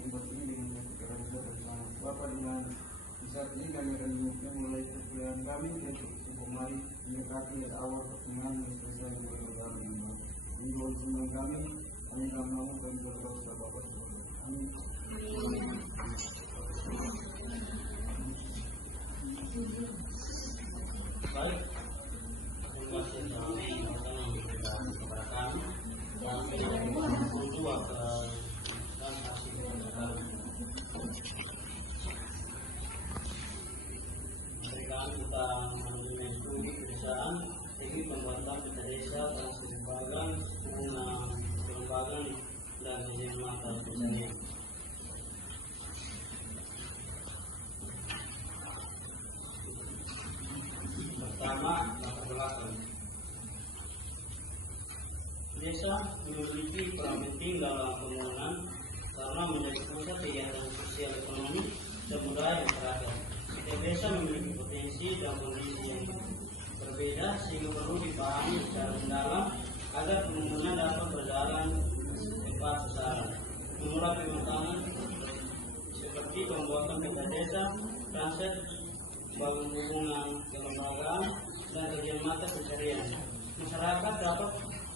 tempat ini dengan kebenaran bersama Bapak dengan saat ini kami akan memulai perkuliahan kami untuk kembali mendekati awal pertengahan dan selesai dengan kami. Ini mohon semua kami dalam nama dan berdoa Bapak. Amin. Baik, terima kasih kami yang diberikan kepada kami dan berdua dan kasih kepada kami. Mereka kita menerima studi pedesaan teknik pembuatan peta desa dan kelembagaan dan desain mata desanya. Pertama, latar belakang. Desa memiliki peran penting dalam pembangunan karena menjadi pusat kegiatan sosial ekonomi dan budaya masyarakat. Setiap desa memiliki potensi dan kondisi yang berbeda sehingga perlu dipahami secara mendalam agar pembangunan dapat berjalan tepat sasaran. Memulai pembangunan seperti pembuatan peta desa, transit, bangun hubungan kelembagaan dan kegiatan mata pencarian. Masyarakat dapat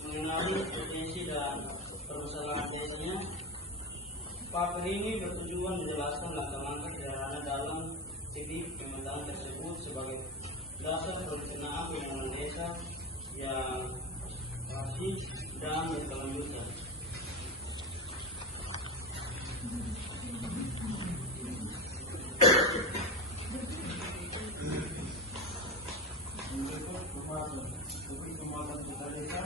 mengenali potensi dan permasalahan desanya. Paper ini bertujuan menjelaskan langkah-langkah sederhana dalam studi pemetaan tersebut sebagai dasar perencanaan pembangunan desa yang rapi dan berkelanjutan. Pembangunan peta desa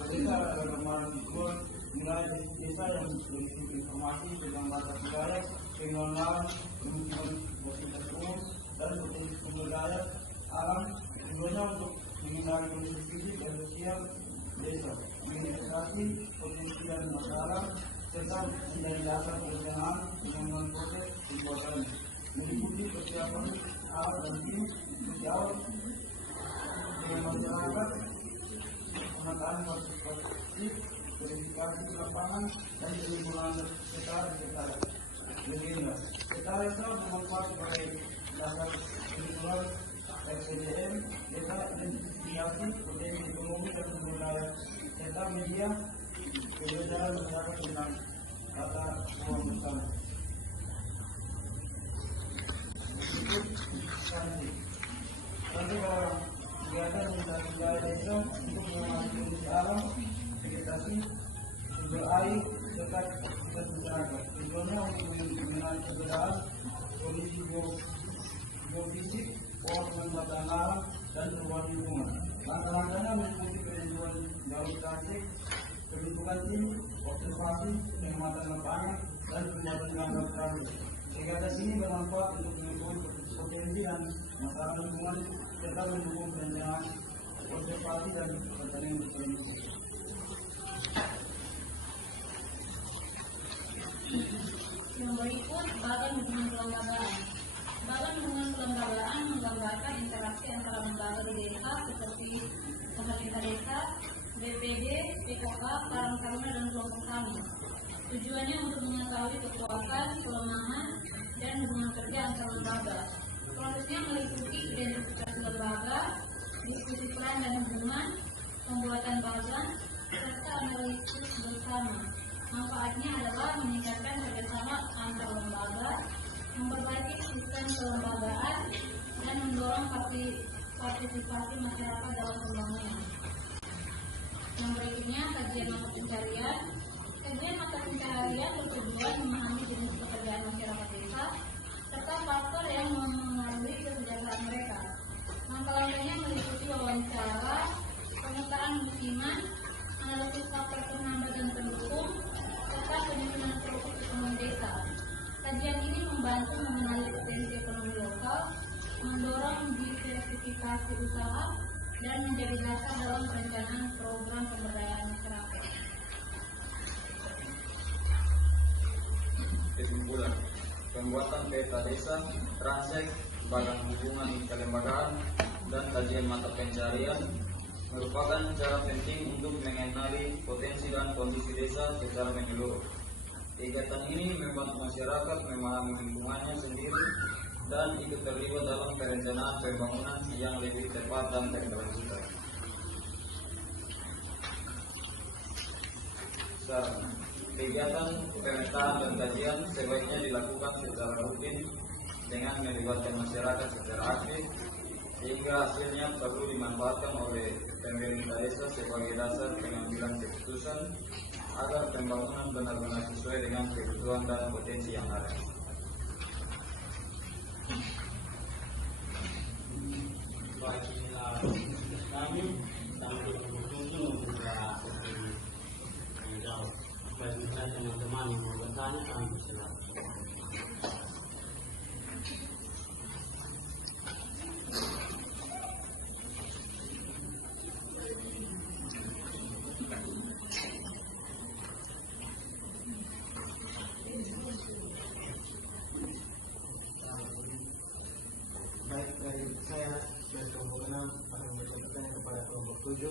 adalah gambaran visual wilayah desa yang berisi informasi tentang latar wilayah, pengelolaan, pemukiman fasilitas umum, dan potensi sumber daya alam. Tujuannya untuk mengenali kondisi fisik dan sosial desa, menginvestasi potensi dan masalah, serta menjadi dasar perencanaan pembangunan proses pembuatannya. Meliputi persiapan alat dan tim sosial dengan masyarakat, pemetaan partisipasi, verifikasi lapangan, dan lingkungan sekitar. Legenda peta desa bermanfaat sebagai dasar visual SDM desa, identifikasi potensi ekonomi dan sumber daya, serta media pembelajaran masyarakat tentang tata ruang bersama. Nanti bahwa kegiatan wilayah desa untuk mengenali kondisi alam, vegetasi, sumber air, serta aktivitas masyarakat. Tujuannya untuk mengenali perbedaan kondisi geofisik, pola pemanfaatan alam, dan perubahan lingkungan. Langkah-langkahnya meliputi penentuan jalur transit, pembentukan tim, observasi, pengamatan lapangan, dan pembuatan langkah transit. Kegiatan ini bermanfaat untuk mengetahui potensi dan masalah lingkungan serta mendukung perencanaan konservasi dan pertanian berkelanjutan. Yang berikut, badan hubungan kelembagaan. Badan hubungan kelembagaan menggambarkan interaksi antara lembaga di desa seperti pemerintah desa, BPD, PKK, Karang Taruna, dan kelompok tani. Tujuannya untuk mengetahui kekuatan, kelemahan, dan hubungan kerja antar lembaga. Prosesnya meliputi identifikasi lembaga, diskusi peran dan hubungan, pembuatan badan, serta analisis bersama. Manfaatnya adalah meningkatkan kerjasama antar lembaga, memperbaiki sistem kelembagaan, dan mendorong partisipasi masyarakat dalam pembangunan. Yang berikutnya, kajian mata pencarian. Kajian mata pencarian bertujuan memahami jenis pekerjaan masyarakat desa serta faktor yang mempengaruhi kesejahteraan mereka. Langkah-langkahnya meliputi wawancara, pemetaan musiman, analisis faktor penghambat dan pendukung, serta penyusunan struktur ekonomi desa. Kajian ini membantu mengenali potensi ekonomi lokal, mendorong diversifikasi usaha, dan menjadi dasar dalam perencanaan program pemberdayaan masyarakat. Kesimpulan, pembuatan peta desa, transit, badan hubungan kelembagaan, dan kajian mata pencarian merupakan cara penting untuk mengenali potensi dan kondisi desa secara menyeluruh. Kegiatan ini membantu masyarakat memahami lingkungannya sendiri dan ikut terlibat dalam perencanaan pembangunan yang lebih tepat dan berkelanjutan. Kegiatan pemetaan dan kajian sebaiknya dilakukan secara rutin dengan melibatkan masyarakat secara aktif, sehingga hasilnya perlu dimanfaatkan oleh pemerintah desa sebagai dasar pengambilan keputusan agar pembangunan benar-benar sesuai dengan kebutuhan dan potensi yang ada. Baik, inilah kami sampai berkunjung membuka sesi jawab. Bagi teman-teman yang mau bertanya, kami silakan. Baik, dari saya dan kelompok 6 akan bertanya kepada kelompok 7.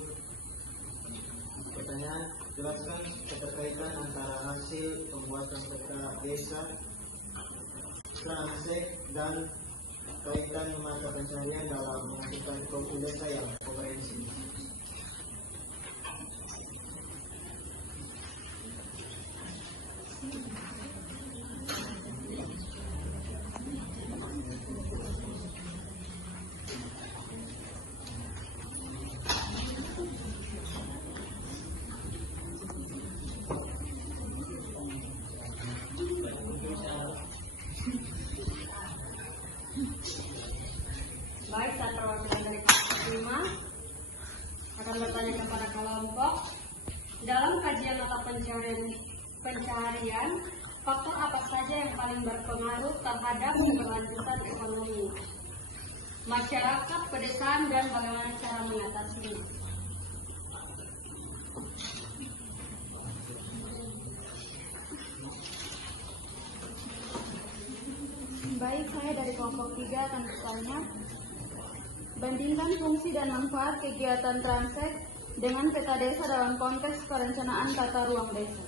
Pertanyaan, jelaskan keterkaitan antara hasil pembuatan peta desa, transek, dan kaitan mata pencarian dalam melakukan profil desa yang komprehensif. Baik, saya perwakilan dari kelompok 5 akan bertanya kepada kelompok. Dalam kajian atau pencarian, faktor apa saja yang paling berpengaruh terhadap keberlanjutan ekonomi masyarakat, pedesaan, dan bagaimana cara mengatasinya? Baik, saya dari kelompok 3 akan bertanya. Bandingkan fungsi dan manfaat kegiatan transek dengan peta desa dalam konteks perencanaan tata ruang desa.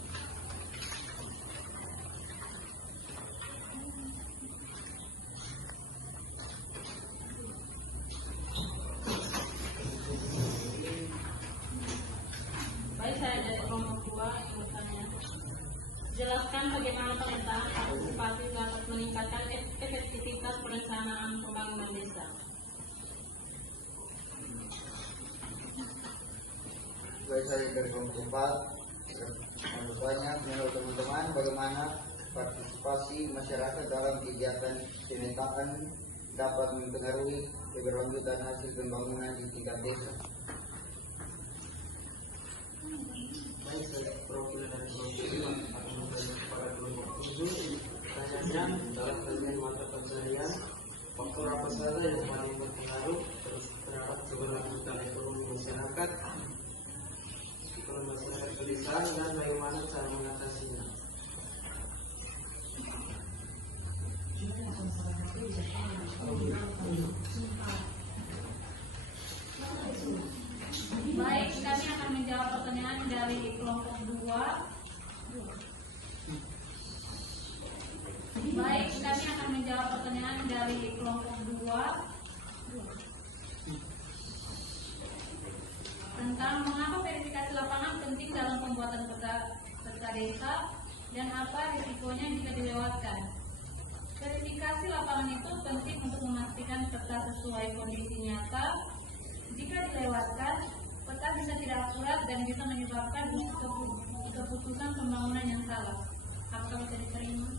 Baik, saya dari kelompok 2 yang bertanya. Jelaskan bagaimana pemetaan partisipasi dapat meningkatkan efektivitas perencanaan pembangunan desa. Baik, saya dari kelompok 4 bertanya, menurut teman-teman bagaimana partisipasi masyarakat dalam kegiatan pemetaan dapat mempengaruhi keberlanjutan hasil pembangunan di tingkat desa? Baik, saya perwakilan dari kelompok 5 akan bertanya kepada kelompok 7. Pertanyaannya, dalam kajian mata pencarian, faktor apa saja yang paling berpengaruh terhadap keberlanjutan ekonomi masyarakat, pedesaan, dan bagaimana cara mengatasinya? Baik, kami akan menjawab pertanyaan dari kelompok 2. Baik, kami akan menjawab pertanyaan dari kelompok 2 tentang mengapa verifikasi lapangan penting dalam pembuatan peta desa dan apa risikonya jika dilewatkan. Verifikasi lapangan itu penting untuk memastikan peta sesuai kondisi nyata. Jika dilewatkan, peta bisa tidak akurat dan bisa menyebabkan keputusan pembangunan yang salah. Apakah bisa diterima?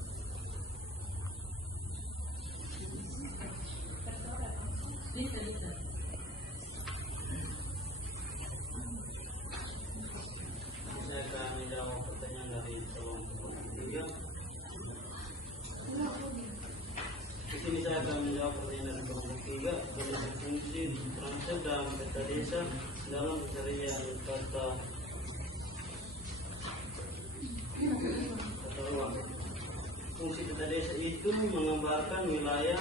Bisa. Saya akan menjawab pertanyaan dari kelompok 3. Di sini saya akan menjawab pertanyaan dari kelompok 3. Bagaimana fungsi transek dalam peta desa dalam pencarian tata ruang. Fungsi peta desa itu menggambarkan wilayah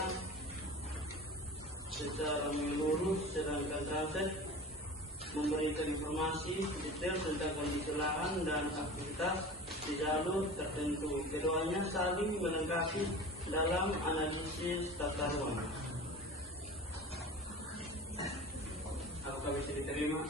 secara menyeluruh, sedangkan transek memberikan informasi detail tentang kondisi lahan dan aktivitas di jalur tertentu. Keduanya saling melengkapi dalam analisis tata ruang. Apakah bisa diterima?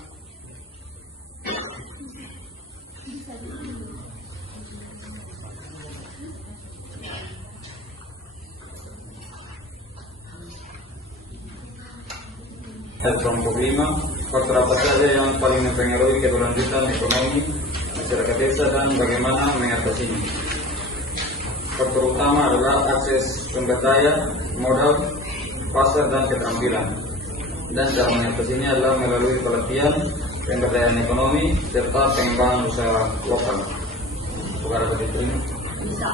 Kelompok 5, faktor apa saja yang paling mempengaruhi keberlanjutan ekonomi masyarakat desa dan bagaimana mengatasinya? Faktor utama adalah akses sumber daya, modal, pasar dan keterampilan. Dan cara mengatasinya adalah melalui pelatihan, pemberdayaan ekonomi, serta pengembangan usaha lokal. Bukan dapat diterima? Bisa.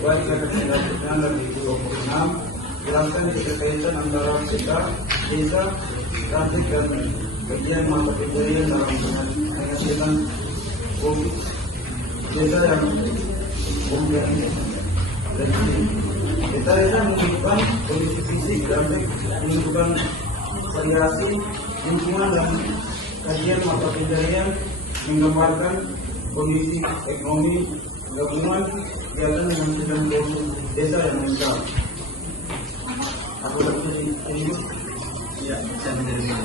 Baik yang dilanjutkan dari 26, jelaskan keterkaitan antara desa, transit dan bagian mata pencarian dalam menghasilkan desa yang desa yang menunjukkan kondisi fisik dan menunjukkan variasi lingkungan dan kajian mata pencarian menggambarkan kondisi ekonomi gabungan kegiatan yang sedang desa yang meningkat. Aku bisa ini? Ya, bisa menerima.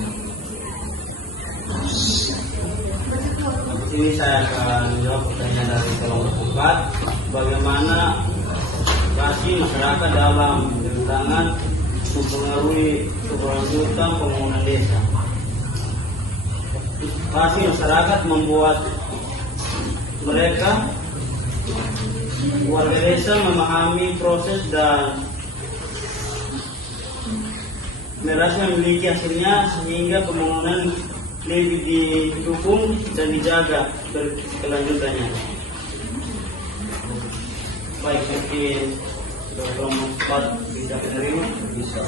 Ini saya akan menjawab pertanyaan dari kelompok 4. Bagaimana partisipasi masyarakat dalam perencanaan mempengaruhi keberlanjutan pembangunan desa? Partisipasi masyarakat membuat warga desa memahami proses dan merasa memiliki hasilnya sehingga pembangunan lebih didukung dan dijaga berkelanjutannya. Baik, mungkin kelompok 4 bisa menerima. Bisa.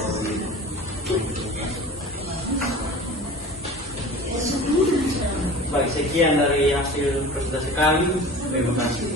Baik, sekian dari hasil presentasi kami. Terima kasih.